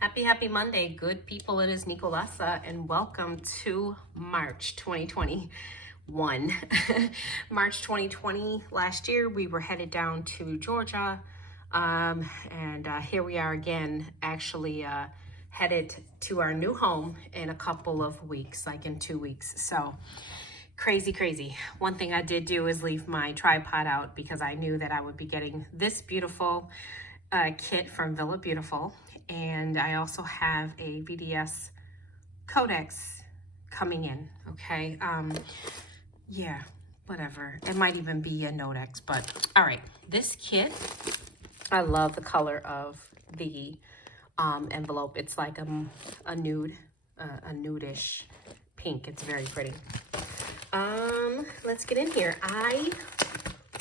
Happy Monday, good people. It is Nicolasa, and welcome to March 2021. March 2020, last year, we were headed down to Georgia, and here we are again, actually headed to our new home in a couple of weeks, like in 2 weeks. So crazy. One thing I did do is leave my tripod out because I knew that I would be getting this beautiful kit from Villabeautifful, and I also have a VDS codex coming in. Okay, yeah, whatever, it might even be a Nodex, but all right, this kit, I love the color of the envelope. It's like a nudish pink. It's very pretty. Let's get in here. I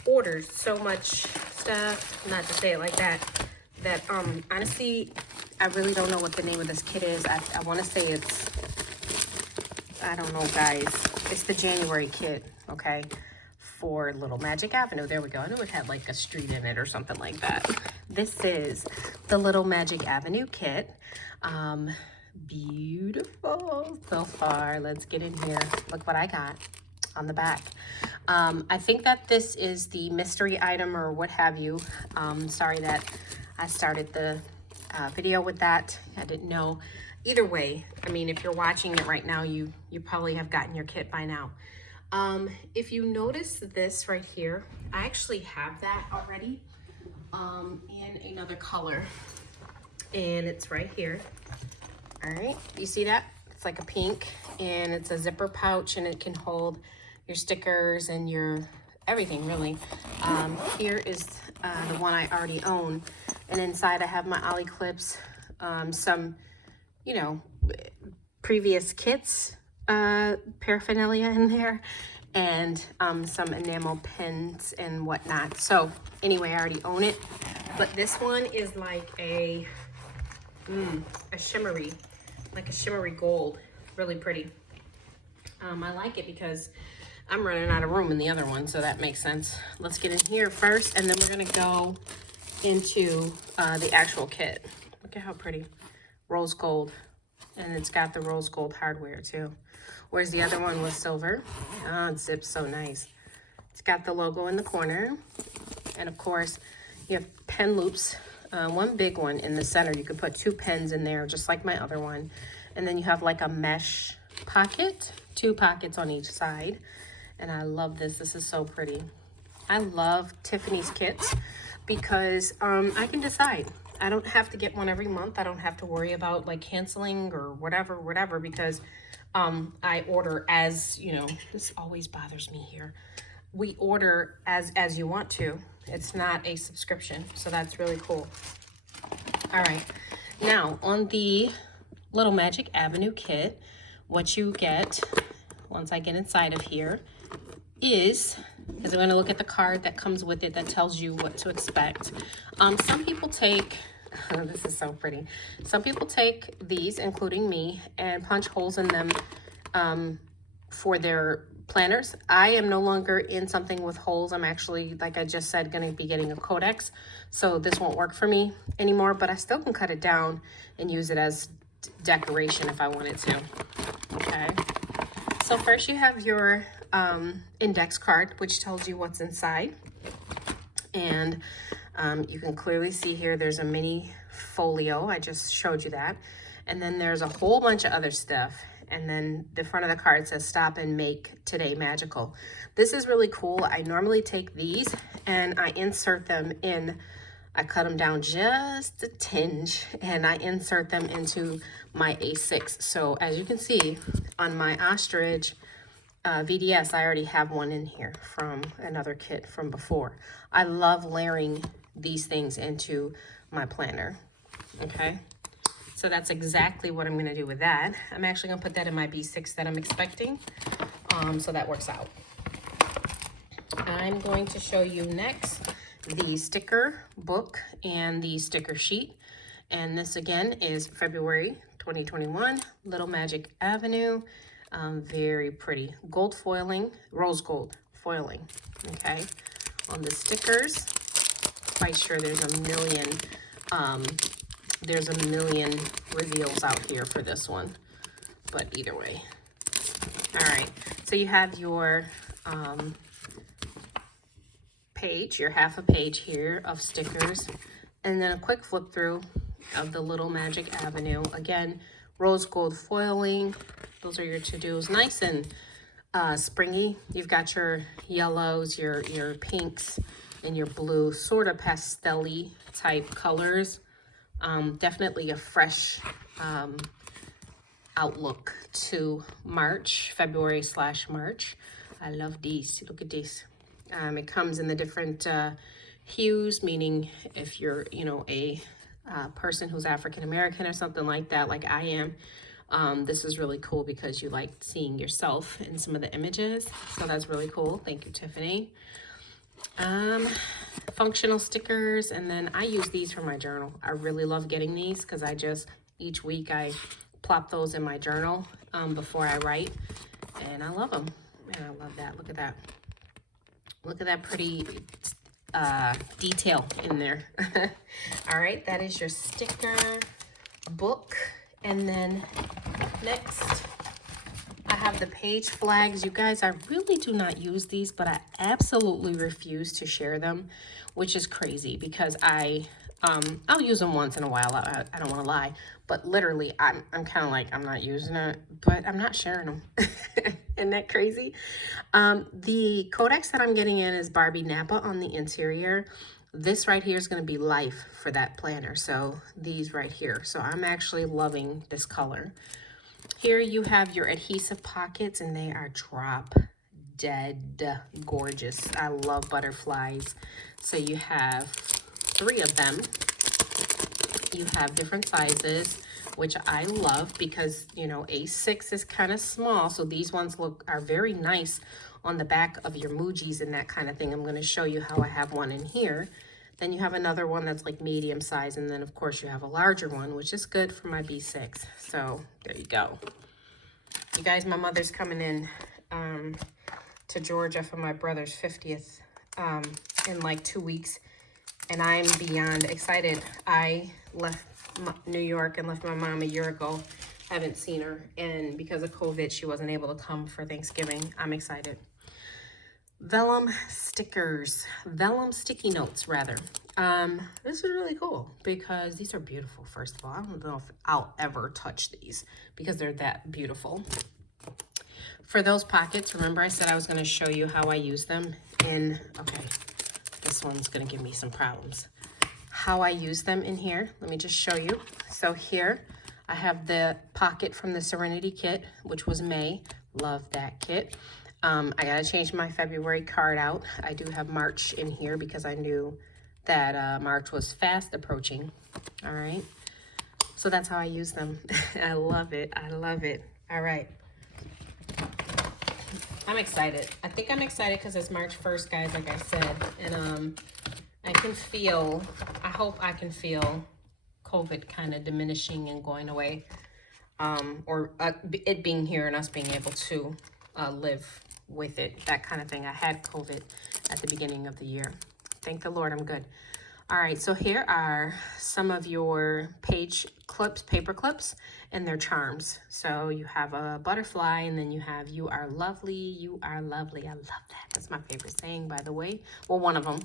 ordered so much stuff, not to say it like that, that honestly, I really don't know what the name of this kit is. I want to say it's, I don't know, guys. It's the January kit, okay, for Little Magic Avenue. There we go. I knew it had like a street in it or something like that. This is the Little Magic Avenue kit. Beautiful so far. Let's get in here. Look what I got on the back. I think that this is the mystery item or what have you. Sorry that I started the video with that. I didn't know. Either way, I mean, if you're watching it right now, you probably have gotten your kit by now. If you notice this right here, I actually have that already in another color, and it's right here. All right, you see that? It's like a pink, and it's a zipper pouch, and it can hold your stickers and your everything, really. Here is the one I already own, and inside I have my ollie clips, some, you know, previous kits paraphernalia in there, and some enamel pens and whatnot. So anyway, I already own it, but this one is like a shimmery, like a shimmery gold, really pretty. I like it because I'm running out of room in the other one, so that makes sense. Let's get in here first, and then we're gonna go into the actual kit. Look at how pretty. Rose gold, and it's got the rose gold hardware too. Whereas the other one was silver. Oh, it zips so nice. It's got the logo in the corner, and of course, you have pen loops. One big one in the center. You could put 2 pens in there, just like my other one. And then you have like a mesh pocket, 2 pockets on each side. And I love this. This is so pretty. I love Tiffany's kits because I can decide. I don't have to get one every month. I don't have to worry about like canceling or whatever, because I order as, you know, this always bothers me here. We order as you want to. It's not a subscription, so that's really cool. All right, now on the Little Magic Avenue kit, what you get once I get inside of here is I'm going to look at the card that comes with it that tells you what to expect. Some people take, oh, this is so pretty. Some people take these, including me, and punch holes in them for their planners. I am no longer in something with holes. I'm actually, like I just said, going to be getting a codex, so this won't work for me anymore, but I still can cut it down and use it as decoration if I wanted to. Okay, so first you have your index card, which tells you what's inside, and you can clearly see here there's a mini folio. I just showed you that, and then there's a whole bunch of other stuff. And then the front of the card says stop and make today magical. This is really cool. I normally take these and I insert them in, I cut them down just a tinge, and I insert them into my A6. So as you can see on my ostrich VDS, I already have one in here from another kit from before. I love layering these things into my planner, okay? So that's exactly what I'm going to do with that. I'm actually going to put that in my B6 that I'm expecting, so that works out. I'm going to show you next the sticker book and the sticker sheet. And this again is February 2021, Little Magic Avenue. Very pretty. Gold foiling, rose gold foiling, okay? On the stickers, quite sure there's a million reveals out here for this one, but either way. All right, so you have your page, your half a page here of stickers, and then a quick flip through of the Little Magic Avenue. Again, rose gold foiling. Those are your to-dos. Nice and springy. You've got your yellows, your pinks, and your blue, sort of pastel-y type colors. Definitely a fresh outlook to March, February/March. I love these. Look at this. It comes in the different hues, meaning if you're, you know, a person who's African American or something like that, like I am, this is really cool because you like seeing yourself in some of the images. So that's really cool. Thank you, Tiffany. Functional stickers, and then I use these for my journal. I really love getting these because I just, each week I plop those in my journal before I write, and I love them. And I love that. Look at that. Look at that pretty detail in there. All right, that is your sticker book. And then next, I have the page flags. You guys, I really do not use these, but I absolutely refuse to share them, which is crazy because I'll use them once in a while. I don't want to lie, but literally I'm kind of like, I'm not using it, but I'm not sharing them. Isn't that crazy? The codex that I'm getting in is Barbie Napa on the interior. This right here is going to be life for that planner. So these right here. So I'm actually loving this color. Here you have your adhesive pockets, and they are drop dead gorgeous. I love butterflies. So you have 3 of them. You have different sizes, which I love because, you know, A6 is kind of small. So these ones are very nice on the back of your Mujis and that kind of thing. I'm going to show you how I have one in here. Then you have another one that's like medium size. And then, of course, you have a larger one, which is good for my B6. So there you go. You guys, my mother's coming in to Georgia for my brother's 50th in like 2 weeks. And I'm beyond excited. I left New York and left my mom a year ago. Haven't seen her. And because of COVID, she wasn't able to come for Thanksgiving. I'm excited. Vellum stickers. Vellum sticky notes, rather. This is really cool because these are beautiful, first of all. I don't know if I'll ever touch these because they're that beautiful. For those pockets, remember I said I was going to show you how I use them in... Okay, this one's going to give me some problems. How I use them in here. Let me just show you. So here, I have the pocket from the Serenity kit, which was May. Love that kit. I got to change my February card out. I do have March in here because I knew that March was fast approaching. All right. So that's how I use them. I love it. I love it. All right. I'm excited. I think I'm excited because it's March 1st, guys, like I said. And I can feel, I hope I can feel COVID kind of diminishing and going away. Or it being here and us being able to live with it, that kind of thing. I had COVID at the beginning of the year. Thank the Lord, I'm good. All right, so here are some of your page clips, paper clips, and their charms. So you have a butterfly, and then you have "You are lovely, you are lovely." I love that. That's my favorite saying, by the way. Well, one of them.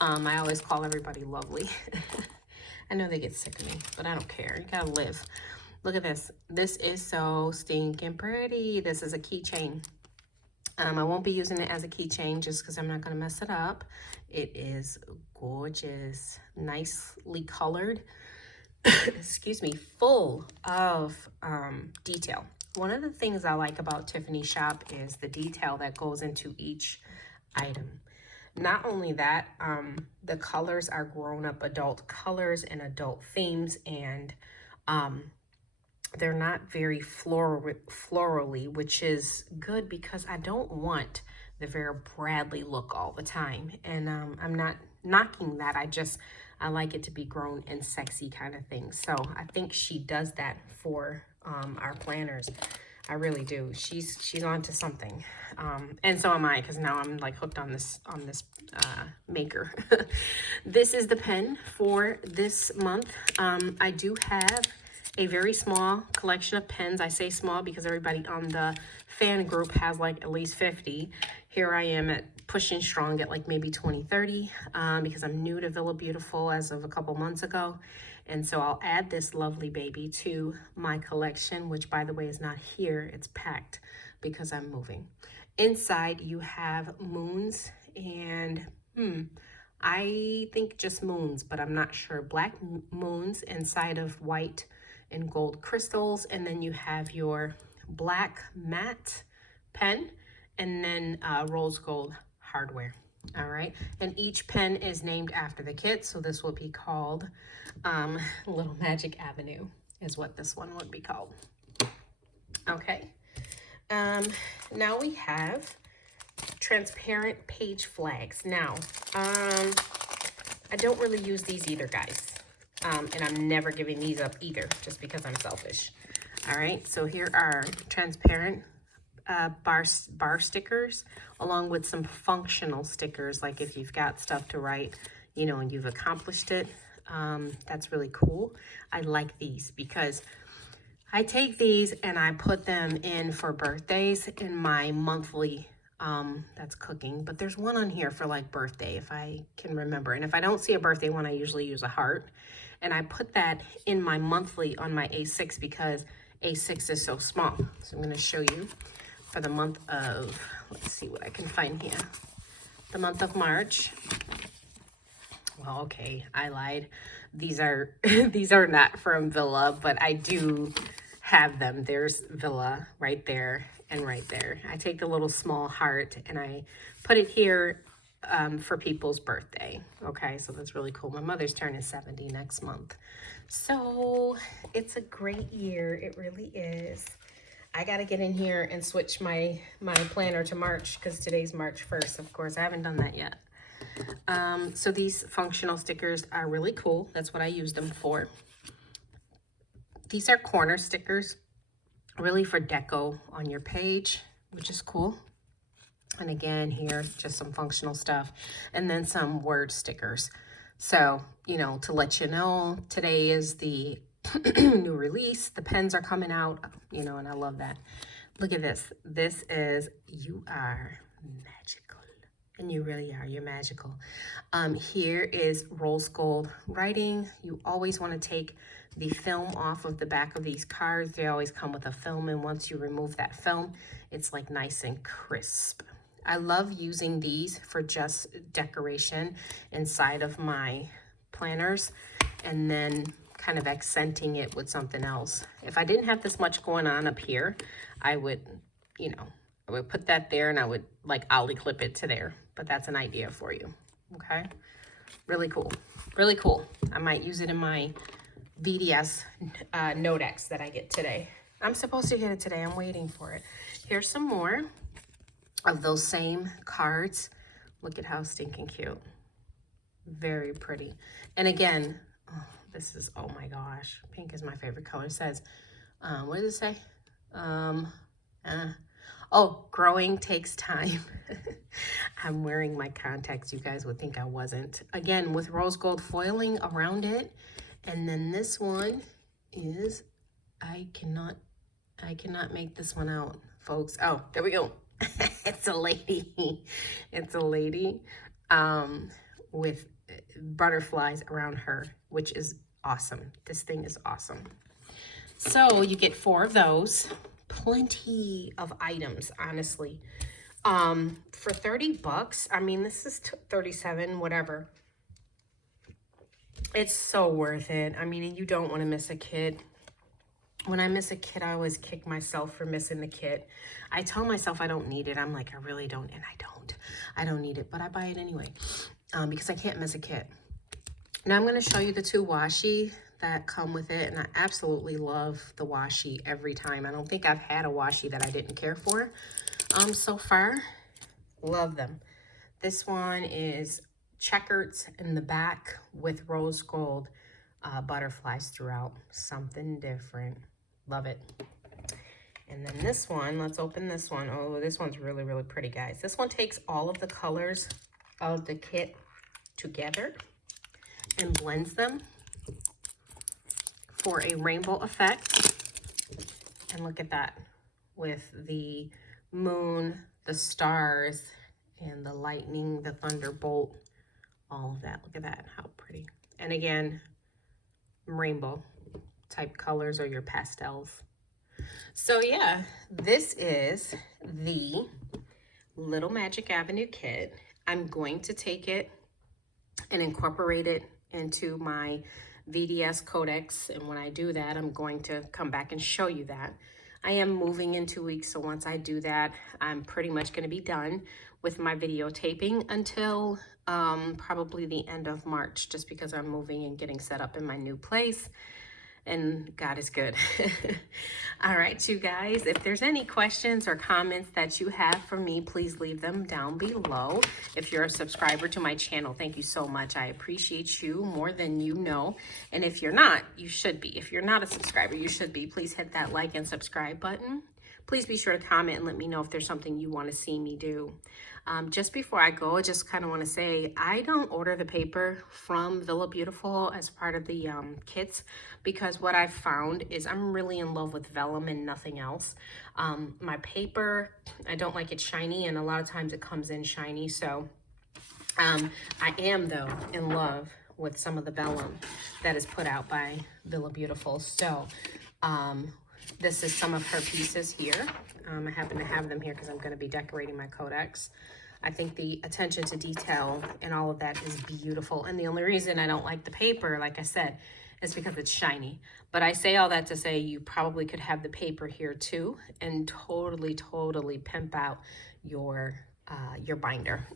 I always call everybody lovely. I know they get sick of me, but I don't care. You gotta live. Look at this. This is so stinking pretty. This is a keychain. I won't be using it as a keychain just because I'm not going to mess it up. It is gorgeous, nicely colored, excuse me, full of detail. One of the things I like about Tiffany Shop is the detail that goes into each item. Not only that, the colors are grown-up adult colors and adult themes, and they're not very florally, which is good because I don't want the Vera Bradley look all the time. And I'm not knocking that. I like it to be grown and sexy kind of thing. So I think she does that for our planners. I really do. She's on to something. And so am I, because now I'm like hooked on this maker. This is the pen for this month. I do have a very small collection of pens. I say small because everybody on the fan group has like at least 50. Here I am at pushing strong at like maybe 20, 30 because I'm new to Villabeautifful as of a couple months ago. And so I'll add this lovely baby to my collection, which by the way is not here. It's packed because I'm moving. Inside you have moons and I think just moons, but I'm not sure. Black moons inside of white and gold crystals. And then you have your black matte pen and then rose gold hardware. All right. And each pen is named after the kit. So this will be called Little Magic Avenue is what this one would be called. Okay. Now we have transparent page flags. Now, I don't really use these either, guys. And I'm never giving these up either, just because I'm selfish. All right, so here are transparent bar stickers, along with some functional stickers, like if you've got stuff to write, you know, and you've accomplished it. That's really cool. I like these because I take these and I put them in for birthdays in my monthly, that's cooking, but there's one on here for like birthday, if I can remember. And if I don't see a birthday one, I usually use a heart. And I put that in my monthly on my A6 because A6 is so small. So I'm going to show you for the month of, let's see what I can find here. The month of March. Well, okay, I lied. These are these are not from Villa, but I do have them. There's Villa right there and right there. I take the little small heart and I put it here for people's birthday. Okay, so that's really cool. My mother's turning 70 next month. So it's a great year. It really is. I got to get in here and switch my planner to March because today's March 1st. Of course, I haven't done that yet. So these functional stickers are really cool. That's what I use them for. These are corner stickers, really for deco on your page, which is cool. And again, here, just some functional stuff. And then some word stickers. So, you know, to let you know, today is the new release. The pens are coming out, you know, and I love that. Look at this. This is You Are Magical. And you really are. You're magical. Here is rose gold writing. You always want to take the film off of the back of these cards. They always come with a film, and once you remove that film, it's like nice and crisp. I love using these for just decoration inside of my planners and then kind of accenting it with something else. If I didn't have this much going on up here, I would, you know, I would put that there and I would like ollie clip it to there. But that's an idea for you, okay? Really cool, really cool. I might use it in my VDS Nodex that I get today. I'm supposed to get it today, I'm waiting for it. Here's some more of those same cards. Look at how stinking cute. Very pretty. And again, oh, this is, oh my gosh, pink is my favorite color. It says, what does it say? Oh, growing takes time. I'm wearing my contacts. You guys would think I wasn't. Again, with rose gold foiling around it. And then this one is, I cannot make this one out, folks. Oh, there we go. It's a lady. It's a lady with butterflies around her, which is awesome. This thing is awesome. So you get 4 of those. Plenty of items, honestly. For 30 bucks, I mean, this is 37, whatever. It's so worth it. I mean, you don't want to miss a kit. When I miss a kit, I always kick myself for missing the kit. I tell myself I don't need it. I'm like, I really don't, and I don't. I don't need it, but I buy it anyway because I can't miss a kit. Now I'm going to show you the 2 washi that come with it, and I absolutely love the washi every time. I don't think I've had a washi that I didn't care for so far. Love them. This one is checkers in the back with rose gold butterflies throughout. Something different. Love it. And then this one, let's open this one. Oh, this one's really, really pretty, guys. This one takes all of the colors of the kit together and blends them for a rainbow effect. And look at that, with the moon, the stars, and the lightning, the thunderbolt, all of that. Look at that, how pretty. And again, rainbow type colors or your pastels. So yeah, this is the Little Magic Avenue kit. I'm going to take it and incorporate it into my VDS Codex, and when I do that, I'm going to come back and show you that. I am moving in 2 weeks, so once I do that, I'm pretty much going to be done with my videotaping until probably the end of March, just because I'm moving and getting set up in my new place. And God is good. All right, you guys, if there's any questions or comments that you have for me, please leave them down below. If you're a subscriber to my channel, thank you so much. I appreciate you more than you know. And if you're not, you should be. If you're not a subscriber, you should be. Please hit that like and subscribe button. Please be sure to comment and let me know if there's something you want to see me do. Just before I go, I just kind of want to say, I don't order the paper from Villabeautifful as part of the kits, because what I've found is I'm really in love with vellum and nothing else. My paper, I don't like it shiny, and a lot of times it comes in shiny. So I am, though, in love with some of the vellum that is put out by Villabeautifful. So this is some of her pieces here. I happen to have them here because I'm going to be decorating my codex. I think the attention to detail and all of that is beautiful. And the only reason I don't like the paper, like I said, is because it's shiny. But I say all that to say you probably could have the paper here too and totally, totally pimp out your binder.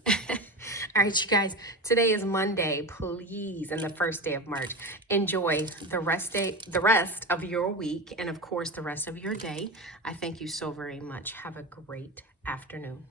All right, you guys, today is Monday, please, and the first day of March. Enjoy the rest of your week and, of course, the rest of your day. I thank you so very much. Have a great afternoon.